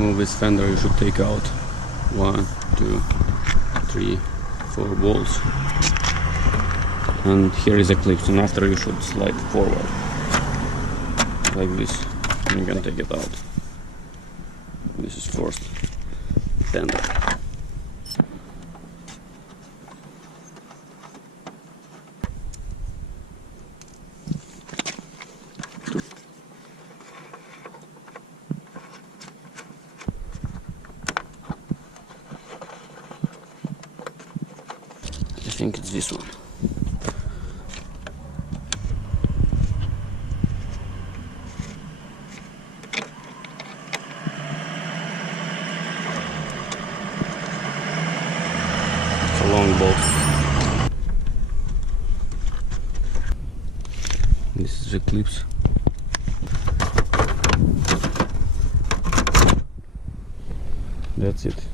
remove this fender, you should take out 1, 2, 3, 4 bolts, and here is Eclipse, and after you should slide forward like this, and you can take it out. This is first fender. I think it's this one. It's a long bolt. This is Eclipse. That's it.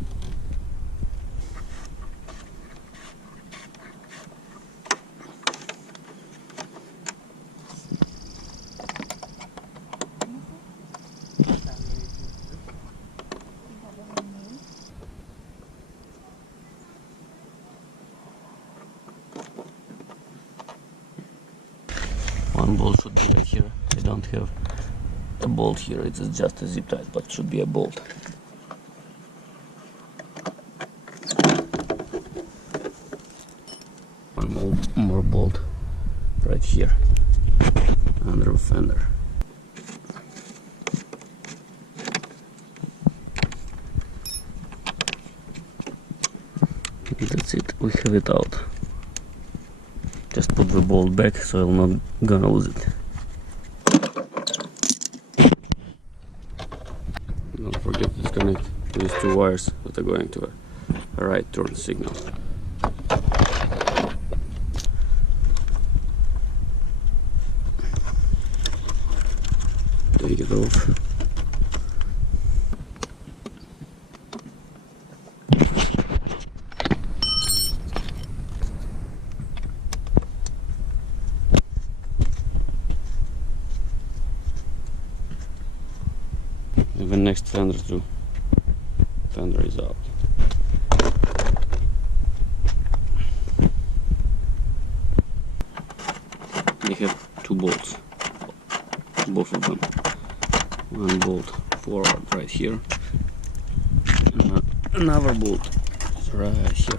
One bolt should be right here. I don't have a bolt here, it's just a zip tie, but should be a bolt. One more bolt right here under the fender. That's it, we have it out. Just put the bolt back so I'm not gonna lose it. Don't forget to disconnect these two wires that are going to a right turn signal. Take it off. The next fender too. Fender is out. They have two bolts, both of them. One bolt forward right here, and another bolt right here.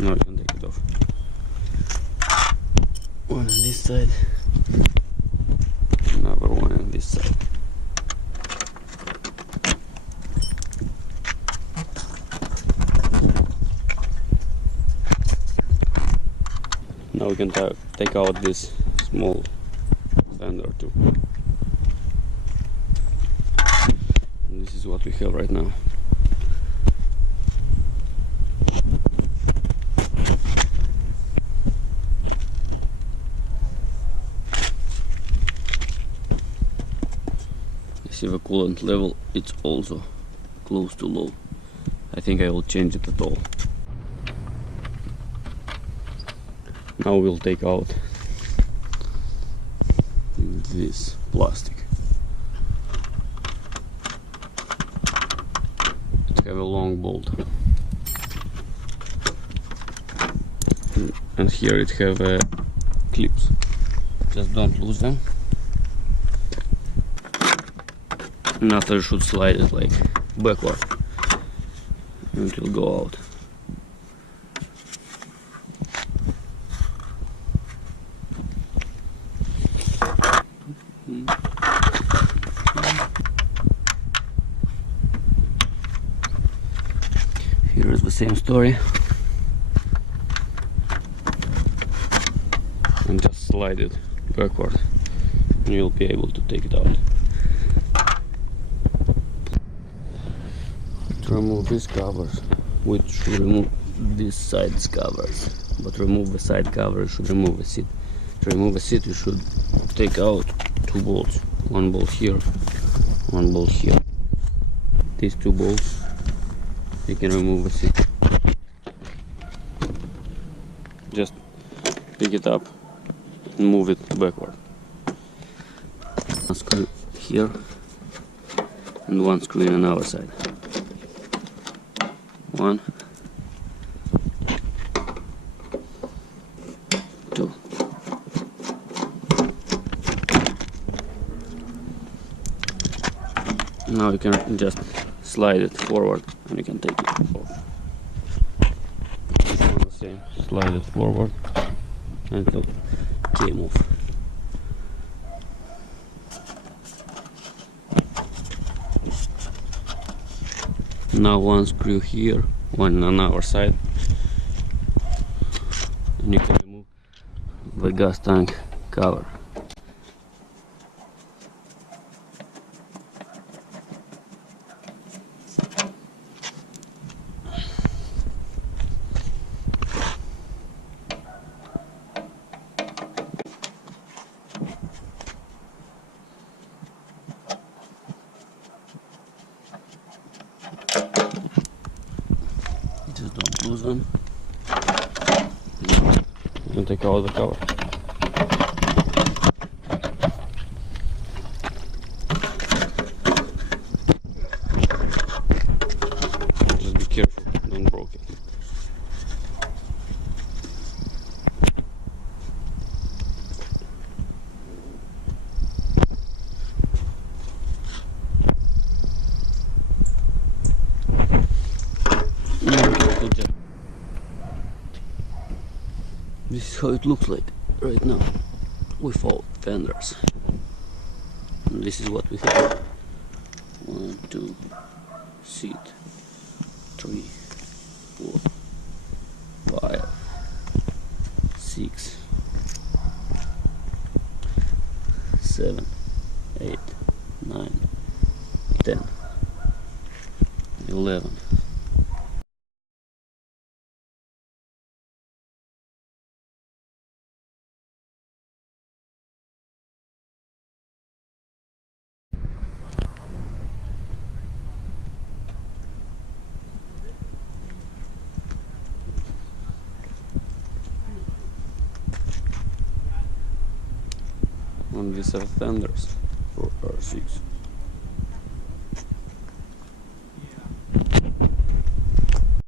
Now you can take it off. One on this side, another one on this side. Now we can take out this small fender too. And this is what we have right now. See the coolant level, it's also close to low. I think I will change it at all. Now we'll take out this plastic. It have a long bolt, and here it have a clips. Just don't lose them. And after you should slide it like backward and it will go out. Here is the same story. And just slide it backward and you'll be able to take it out. To remove these covers, we should remove these side covers, but remove the side cover, you should remove the seat. To remove the seat, you should take out two bolts, one bolt here, one bolt here. These two bolts, you can remove the seat. just pick it up and move it backward. One screw here and one screw on our side. One, two. Now you can just slide it forward and you can take it off. The same. Slide it forward and it came off. Now one screw here, one on our side, and you can remove the gas tank cover. Just don't lose them. You can take out the cover. Just be careful, don't break it. This is how it looks like right now without fenders. And this is what we have. 1, 2, seat, 3, 4, 5, 6, 7, 8, 9, 10, 11. And these are fenders for R6.